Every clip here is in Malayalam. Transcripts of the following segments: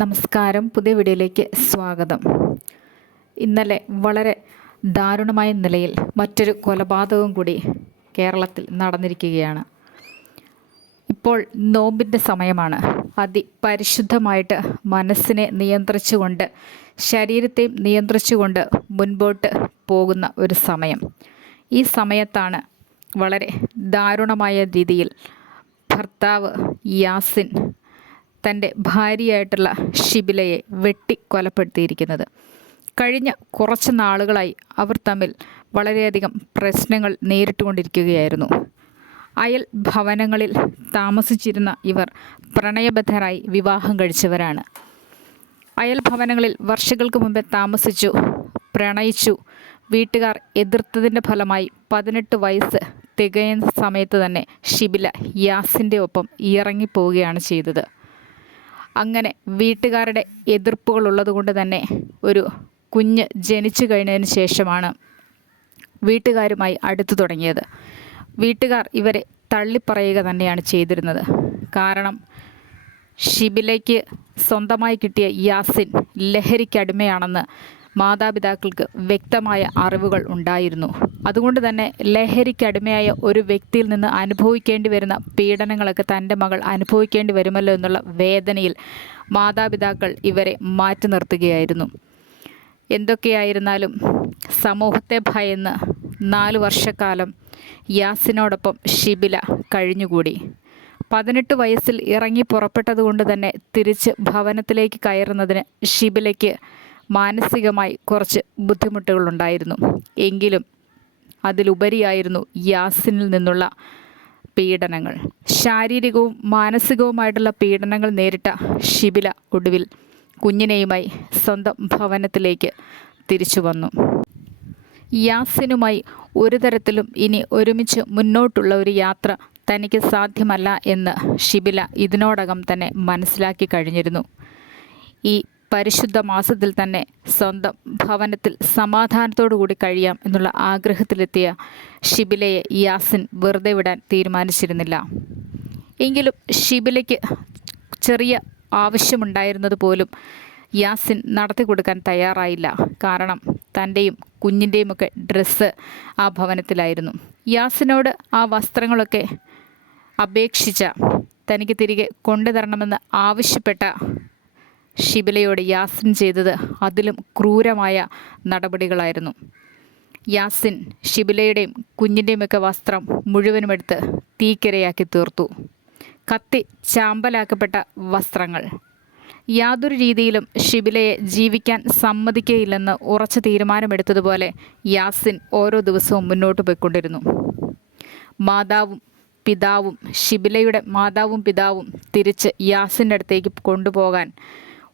നമസ്കാരം. പുതിയ വീഡിയോയിലേക്ക് സ്വാഗതം. ഇന്നലെ വളരെ ദാരുണമായ നിലയിൽ മറ്റൊരു കൊലപാതകം കൂടി കേരളത്തിൽ നടന്നിരിക്കുകയാണ്. ഇപ്പോൾ നോമ്പിന്റെ സമയമാണ്. അതിപരിശുദ്ധമായിട്ട് മനസ്സിനെ നിയന്ത്രിച്ചുകൊണ്ട് ശരീരത്തെയും നിയന്ത്രിച്ചുകൊണ്ട് മുൻപോട്ട് പോകുന്ന ഒരു സമയം. ഈ സമയത്താണ് വളരെ ദാരുണമായ രീതിയിൽ ഭർത്താവ് യാസിൻ തന്റെ ഭാര്യയായിട്ടുള്ള ഷിബിലയെ വെട്ടി കൊലപ്പെടുത്തിയിരിക്കുന്നത്. കഴിഞ്ഞ കുറച്ച് നാളുകളായി അവർ തമ്മിൽ വളരെയധികം പ്രശ്നങ്ങൾ നേരിട്ടുകൊണ്ടിരിക്കുകയായിരുന്നു. അയൽ ഭവനങ്ങളിൽ താമസിച്ചിരുന്ന ഇവർ പ്രണയബദ്ധരായി വിവാഹം കഴിച്ചവരാണ്. അയൽ ഭവനങ്ങളിൽ വർഷങ്ങൾക്ക് മുമ്പേ താമസിച്ചു പ്രണയിച്ചു. വീട്ടുകാർ എതിർത്തതിന്റെ ഫലമായി പതിനെട്ട് വയസ്സ് തികയുന്ന സമയത്ത് തന്നെ ഷിബില യാസിന്റെ ഒപ്പം ഇറങ്ങിപ്പോവുകയാണ് ചെയ്തത്. അങ്ങനെ വീട്ടുകാരുടെ എതിർപ്പുകൾ ഉള്ളതുകൊണ്ട് തന്നെ ഒരു കുഞ്ഞ് ജനിച്ചു കഴിഞ്ഞതിന് ശേഷമാണ് വീട്ടുകാരുമായി അടുത്തു തുടങ്ങിയത്. വീട്ടുകാർ ഇവരെ തള്ളിപ്പറയുക തന്നെയാണ് ചെയ്തിരുന്നത്. കാരണം ഷിബിലേക്ക് സ്വന്തമായി കിട്ടിയ യാസിൻ ലഹരിക്കടിമയാണെന്ന് മാതാപിതാക്കൾക്ക് വ്യക്തമായ അറിവുകൾ ഉണ്ടായിരുന്നു. അതുകൊണ്ട് തന്നെ ലഹരിക്കടിമയായ ഒരു വ്യക്തിയിൽ നിന്ന് അനുഭവിക്കേണ്ടി വരുന്ന പീഡനങ്ങളൊക്കെ തന്റെ മകൾ അനുഭവിക്കേണ്ടി വരുമല്ലോ എന്നുള്ള വേദനയിൽ മാതാപിതാക്കൾ ഇവരെ മാറ്റി നിർത്തുകയായിരുന്നു. എന്തൊക്കെയായിരുന്നാലും സമൂഹത്തെ ഭയന്ന് നാല് വർഷക്കാലം യാസിനോടൊപ്പം ഷിബില കഴിഞ്ഞുകൂടി. പതിനെട്ട് വയസ്സിൽ ഇറങ്ങി പുറപ്പെട്ടതുകൊണ്ട് തന്നെ തിരിച്ച് ഭവനത്തിലേക്ക് കയറുന്നതിന് ഷിബിലയ്ക്ക് മാനസികമായി കുറച്ച് ബുദ്ധിമുട്ടുകളുണ്ടായിരുന്നു. എങ്കിലും അതിലുപരിയായിരുന്നു യാസിനിൽ നിന്നുള്ള പീഡനങ്ങൾ. ശാരീരികവും മാനസികവുമായിട്ടുള്ള പീഡനങ്ങൾ നേരിട്ട ഷിബില ഒടുവിൽ കുഞ്ഞിനെയുമായി സ്വന്തം ഭവനത്തിലേക്ക് തിരിച്ചു വന്നു. യാസിനുമായി ഒരു തരത്തിലും ഇനി ഒരുമിച്ച് മുന്നോട്ടുള്ള ഒരു യാത്ര തനിക്ക് സാധ്യമല്ല എന്ന് ഷിബില ഇതിനോടകം തന്നെ മനസ്സിലാക്കി കഴിഞ്ഞിരുന്നു. ഈ പരിശുദ്ധ മാസത്തിൽ തന്നെ സ്വന്തം ഭവനത്തിൽ സമാധാനത്തോടു കൂടി കഴിയാം എന്നുള്ള ആഗ്രഹത്തിലെത്തിയ ഷിബിലയെ യാസിൻ വെറുതെ വിടാൻ തീരുമാനിച്ചിരുന്നില്ല. എങ്കിലും ഷിബിലയ്ക്ക് ചെറിയ ആവശ്യമുണ്ടായിരുന്നത് പോലും യാസിൻ നടത്തി കൊടുക്കാൻ തയ്യാറായില്ല. കാരണം തന്റെയും കുഞ്ഞിന്റെയും ഒക്കെ ഡ്രസ്സ് ആ ഭവനത്തിലായിരുന്നു. യാസിനോട് ആ വസ്ത്രങ്ങളൊക്കെ അപേക്ഷിച്ച തനിക്ക് തിരികെ കൊണ്ടുതരണമെന്ന് ആവശ്യപ്പെട്ട ഷിബിലയോട് യാസിൻ ചെയ്തത് അതിലും ക്രൂരമായ നടപടികളായിരുന്നു. യാസിൻ ഷിബിലയുടെയും കുഞ്ഞിന്റെയുമൊക്കെ വസ്ത്രം മുഴുവനുമെടുത്ത് തീക്കിരയാക്കി തീർത്തു. കത്തി ചാമ്പലാക്കപ്പെട്ട വസ്ത്രങ്ങൾ. യാതൊരു രീതിയിലും ഷിബിലയെ ജീവിക്കാൻ സമ്മതിക്കയില്ലെന്ന് ഉറച്ച തീരുമാനമെടുത്തതുപോലെ യാസിൻ ഓരോ ദിവസവും മുന്നോട്ട് പോയിക്കൊണ്ടിരുന്നു. മാതാവും പിതാവും ഷിബിലയുടെ മാതാവും പിതാവും തിരിച്ച് യാസിന്റെ അടുത്തേക്ക് കൊണ്ടുപോകാൻ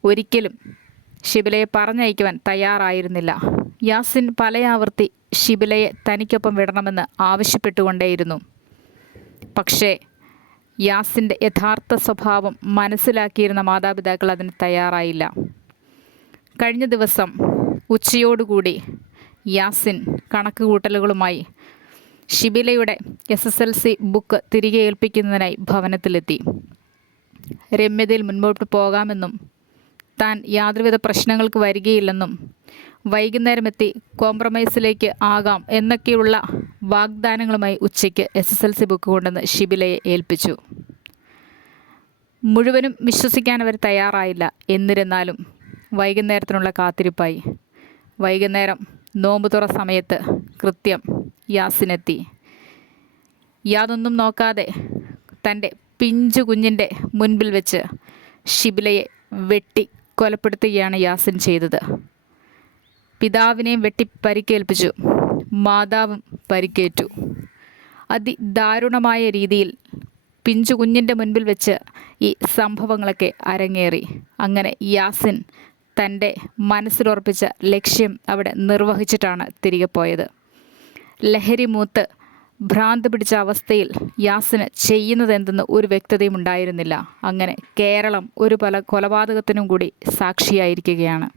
ഒരിക്കലും ഷിബിലയെ പറഞ്ഞയക്കുവാൻ തയ്യാറായിരുന്നില്ല. യാസിൻ പലയാവർത്തി ഷിബിലയെ തനിക്കൊപ്പം വിടണമെന്ന് ആവശ്യപ്പെട്ടുകൊണ്ടേയിരുന്നു. പക്ഷേ യാസിന്റെ യഥാർത്ഥ സ്വഭാവം മനസ്സിലാക്കിയിരുന്ന മാതാപിതാക്കൾ അതിന് തയ്യാറായില്ല. കഴിഞ്ഞ ദിവസം ഉച്ചയോടുകൂടി യാസിൻ കണക്ക് കൂട്ടലുകളുമായി ഷിബിലയുടെ S S L C book തിരികെ ഏൽപ്പിക്കുന്നതിനായി ഭവനത്തിലെത്തി. രമ്യതയിൽ മുൻപോട്ട് പോകാമെന്നും താൻ യാതൊരുവിധ പ്രശ്നങ്ങൾക്ക് വരികയില്ലെന്നും വൈകുന്നേരം എത്തി കോംപ്രമൈസിലേക്ക് ആകാം എന്നൊക്കെയുള്ള വാഗ്ദാനങ്ങളുമായി ഉച്ചയ്ക്ക് S S L C book കൊണ്ടുവന്ന് ഷിബിലയെ ഏൽപ്പിച്ചു. മുഴുവനും വിശ്വസിക്കാൻ അവർ തയ്യാറായില്ല. എന്നിരുന്നാലും വൈകുന്നേരത്തിനുള്ള കാത്തിരിപ്പായി. വൈകുന്നേരം നോമ്പ് തുറ സമയത്ത് കൃത്യം യാസിനെത്തി. യാതൊന്നും നോക്കാതെ തന്റെ പിഞ്ചു കുഞ്ഞിന്റെ മുൻപിൽ വെച്ച് ഷിബിലയെ വെട്ടി കൊലപ്പെടുത്തുകയാണ് യാസിൻ ചെയ്തത്. പിതാവിനെയും വെട്ടി പരിക്കേൽപ്പിച്ചു മാതാവും പരിക്കേറ്റു. അതിദാരുണമായ രീതിയിൽ പിഞ്ചു കുഞ്ഞിന്റെ മുൻപിൽ വെച്ച് ഈ സംഭവങ്ങളൊക്കെ അരങ്ങേറി. അങ്ങനെ യാസിൻ തന്റെ മനസ്സിലുറപ്പിച്ച ലക്ഷ്യം അവിടെ നിർവഹിച്ചിട്ടാണ് തിരികെ പോയത്. ലഹരി മൂത്ത് ഭ്രാന്ത് പിടിച്ച അവസ്ഥയിൽ യാസിന് ചെയ്യുന്നതെന്തെന്ന് ഒരു വ്യക്തതയും ഉണ്ടായിരുന്നില്ല. അങ്ങനെ കേരളം ഒരു പല കൊലപാതകത്തിനും കൂടി സാക്ഷിയായിരിക്കുകയാണ്.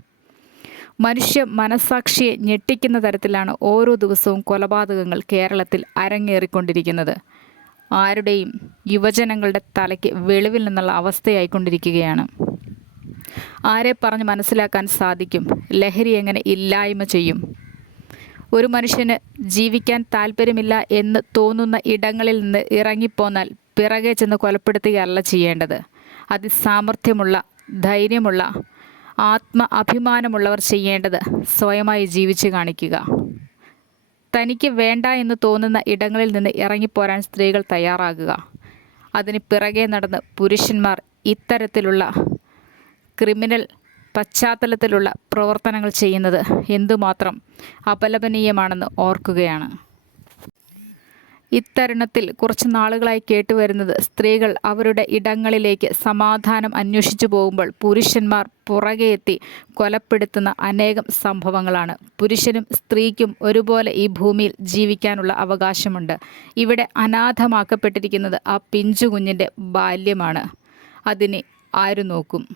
മനുഷ്യ മനസാക്ഷിയെ ഞെട്ടിക്കുന്ന തരത്തിലാണ് ഓരോ ദിവസവും കൊലപാതകങ്ങൾ കേരളത്തിൽ അരങ്ങേറിക്കൊണ്ടിരിക്കുന്നത്. ആരുടെയും യുവജനങ്ങളുടെ തലയ്ക്ക് വെളിവിൽ നിന്നുള്ള അവസ്ഥയായിക്കൊണ്ടിരിക്കുകയാണ്. ആരെ പറഞ്ഞ് മനസ്സിലാക്കാൻ സാധിക്കും. ലഹരി എങ്ങനെ ഇല്ലായ്മ ചെയ്യും. ഒരു മനുഷ്യന് ജീവിക്കാൻ താല്പര്യമില്ല എന്ന് തോന്നുന്ന ഇടങ്ങളിൽ നിന്ന് ഇറങ്ങിപ്പോന്നാൽ പിറകെ ചെന്ന് കൊലപ്പെടുത്തുകയല്ല ചെയ്യേണ്ടത്. അതിസാമർഥ്യമുള്ള ധൈര്യമുള്ള ആത്മ അഭിമാനമുള്ളവർ ചെയ്യേണ്ടത് സ്വയമായി ജീവിച്ചു കാണിക്കുക. തനിക്ക് വേണ്ട എന്ന് തോന്നുന്ന ഇടങ്ങളിൽ നിന്ന് ഇറങ്ങിപ്പോരാൻ സ്ത്രീകൾ തയ്യാറാകുക. അതിന് പിറകെ നടന്ന് പുരുഷന്മാർ ഇത്തരത്തിലുള്ള ക്രിമിനൽ പശ്ചാത്തലത്തിലുള്ള പ്രവർത്തനങ്ങൾ ചെയ്യുന്നത് എന്തുമാത്രം അപലപനീയമാണെന്ന് ഓർക്കുകയാണ്. ഇത്തരുണത്തിൽ കുറച്ച് നാളുകളായി കേട്ടുവരുന്നത് സ്ത്രീകൾ അവരുടെ ഇടങ്ങളിലേക്ക് സമാധാനം അന്വേഷിച്ചു പോകുമ്പോൾ പുരുഷന്മാർ പുറകെ എത്തി കൊലപ്പെടുത്തുന്ന അനേകം സംഭവങ്ങളാണ്. പുരുഷനും സ്ത്രീക്കും ഒരുപോലെ ഈ ഭൂമിയിൽ ജീവിക്കാനുള്ള അവകാശമുണ്ട്. ഇവിടെ അനാഥമാക്കപ്പെട്ടിരിക്കുന്നത് ആ പിഞ്ചു ബാല്യമാണ്. അതിനെ ആര് നോക്കും